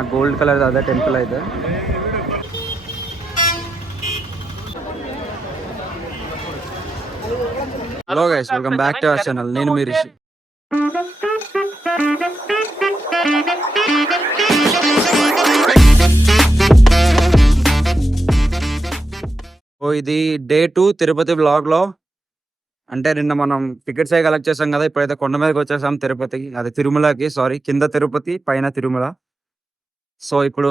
ఆ gold colour అదే టెంపుల్ అయితే. Hello guys, welcome back to our channel. నేను మీ రిషి. ఓ ఇది డే 2 తిరుపతి బ్లాగ్ లో. అంటే నిన్న మనం టికెట్స్ అయి కలెక్ట్ చేసాం కదా, ఇప్పుడైతే కొండ మీదకి వచ్చేసాం తిరుపతికి. అది తిరుమలకి, సారీ, కింద తిరుపతి పైన తిరుమల. సో ఇప్పుడు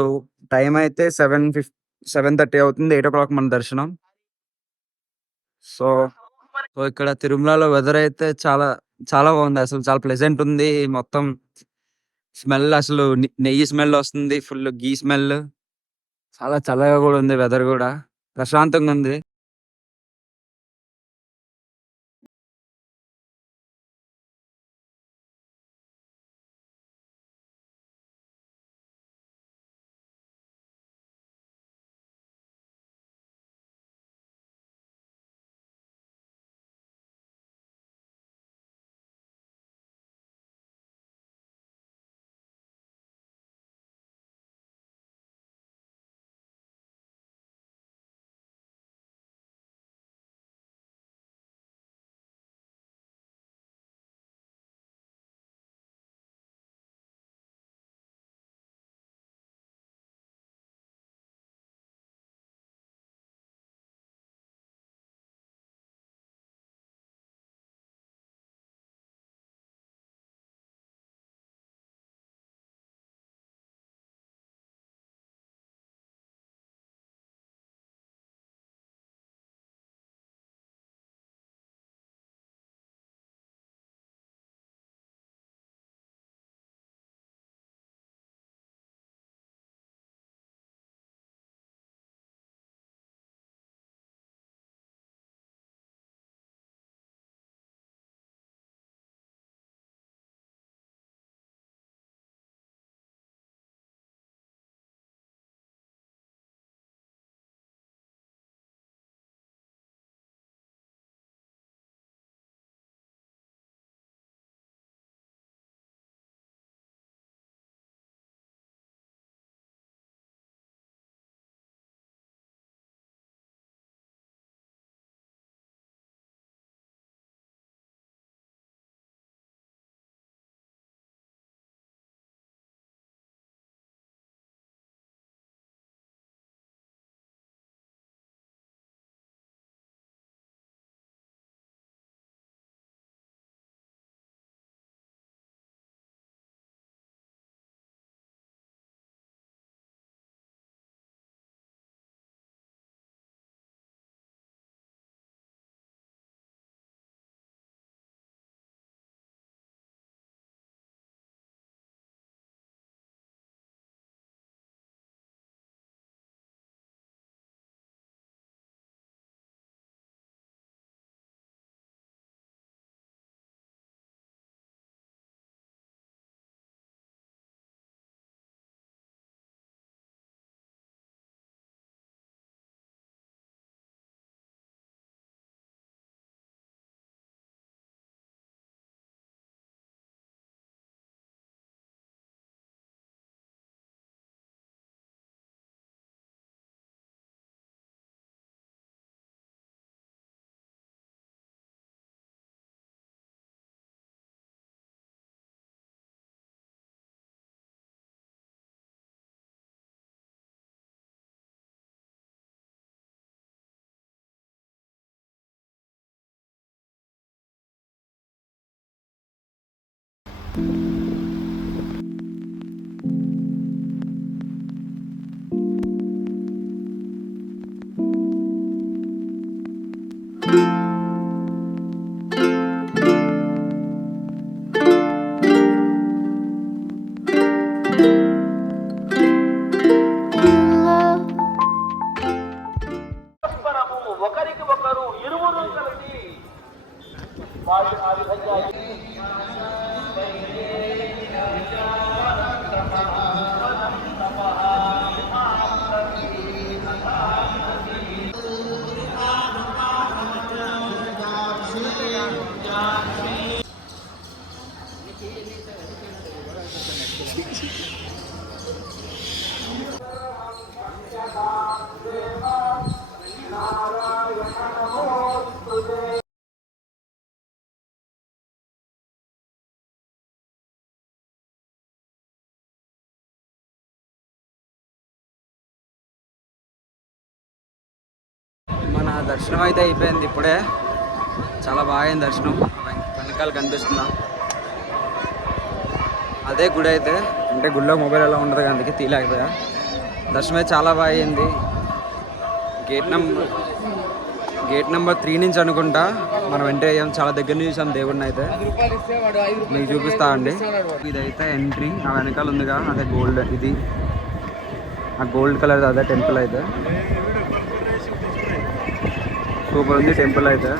టైం అయితే 7:30 అవుతుంది. 8 o'clock మన దర్శనం. సో సో ఇక్కడ తిరుమలలో వెదర్ అయితే చాలా చాలా బాగుంది. అసలు చాలా ప్లెజెంట్ ఉంది. మొత్తం స్మెల్ అసలు నెయ్యి స్మెల్ వస్తుంది, ఫుల్ గీ స్మెల్. చాలా చల్లగా కూడా ఉంది, వెదర్ కూడా ప్రశాంతంగా ఉంది. ఒకరికి ఒకరు ఇరువురు కలిసి వాళ్ళు ఆ విధంగా మన దర్శనం అయితే అయిపోయింది ఇప్పుడే. చాలా బాగా అయింది దర్శనం. వెనకాల కనిపిస్తుందా అదే గుడి అయితే. అంటే గుడిలో మొబైల్ ఎలా ఉండదు కదా, అందుకే తీయలేకపోయా. దర్శనం అయితే చాలా బాగా అయింది. గేట్ నెంబర్ 3 నుంచి అనుకుంటా మనం ఎంట్రీ అయ్యాం. చాలా దగ్గర నుంచి చూసాం దేవుడిని అయితే. మీకు చూపిస్తా అండి. ఇదైతే ఎంట్రీ. ఆ వెనకాల ఉందిగా అదే గోల్డ్. ఇది ఆ గోల్డ్ కలర్ అదే టెంపుల్ అయితే. సూపర్ ఉంది టెంపుల్ అయితే.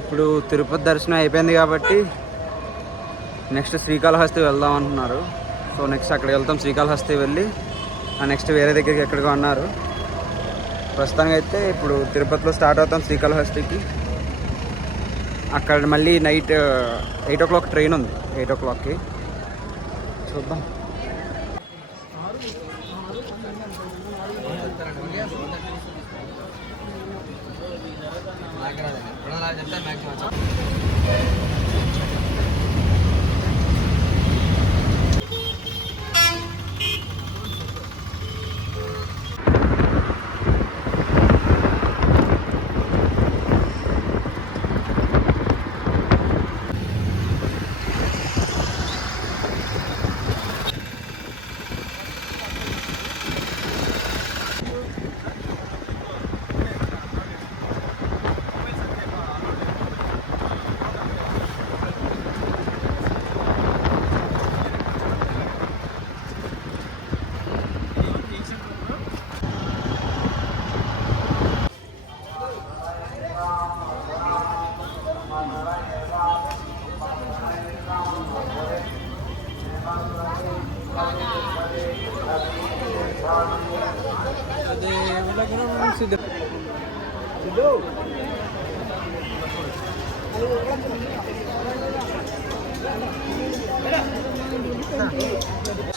ఇప్పుడు తిరుపతి దర్శనం అయిపోయింది కాబట్టి నెక్స్ట్ శ్రీకాళహస్తి వెళ్దాం అంటున్నారు. సో నెక్స్ట్ అక్కడికి వెళ్తాం. శ్రీకాళహస్తి వెళ్ళి నెక్స్ట్ వేరే దగ్గరికి ఎక్కడికో అన్నారు. ప్రస్తుతానికి అయితే ఇప్పుడు తిరుపతిలో స్టార్ట్ అవుతాం శ్రీకాళహస్తికి. అక్కడ మళ్ళీ నైట్ 8 o'clock ట్రైన్ ఉంది. 8 o'clockకి చూద్దాం.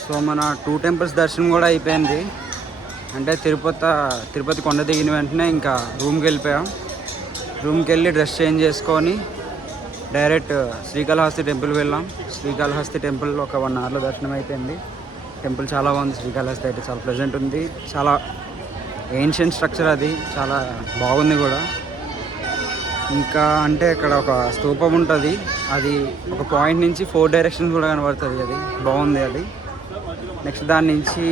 సో మన 2 temples దర్శనం కూడా అయిపోయింది. అంటే తిరుపతి కొండ దిగిన వెంటనే ఇంకా రూమ్కి వెళ్ళిపోయాం. రూమ్కి వెళ్ళి డ్రెస్ చేంజ్ చేసుకొని డైరెక్ట్ శ్రీకాళహస్తి టెంపుల్ వెళ్ళాం. శ్రీకాళహస్తి టెంపుల్ ఒక 1 hourలో దర్శనం అయిపోయింది. టెంపుల్ చాలా బాగుంది. శ్రీకాళహస్తి అయితే చాలా ప్లెజెంట్ ఉంది. చాలా ఏన్షియంట్ స్ట్రక్చర్, అది చాలా బాగుంది కూడా. ఇంకా అంటే అక్కడ ఒక స్తూపం ఉంటుంది. అది ఒక పాయింట్ నుంచి 4 directions కూడా కనబడుతుంది. అది బాగుంది. అది నెక్స్ట్ దాని నుంచి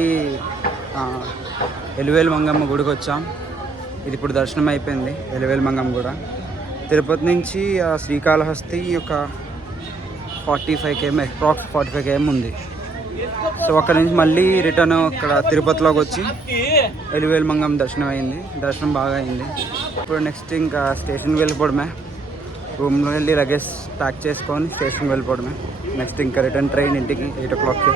ఎలివేలు మంగమ్మ గుడికి వచ్చాం. ఇది ఇప్పుడు దర్శనం అయిపోయింది. ఎలివేలు మంగమ్మ కూడా తిరుపతి నుంచి శ్రీకాళహస్తి ఒక 45 km, అప్రాక్స్ 45 km ఉంది. సో అక్కడ నుంచి మళ్ళీ రిటర్న్ ఇక్కడ తిరుపతిలోకి వచ్చి ఎలివేలు మంగమ్మ దర్శనం అయింది. దర్శనం బాగా అయింది. ఇప్పుడు నెక్స్ట్ ఇంకా స్టేషన్కి వెళ్ళిపోవడమే. రూమ్లో వెళ్ళి లగేజ్ ప్యాక్ చేసుకొని స్టేషన్కి వెళ్ళిపోవడమే. నెక్స్ట్ ఇంకా రిటర్న్ ట్రైన్ ఇంటికి 8 o'clockకి.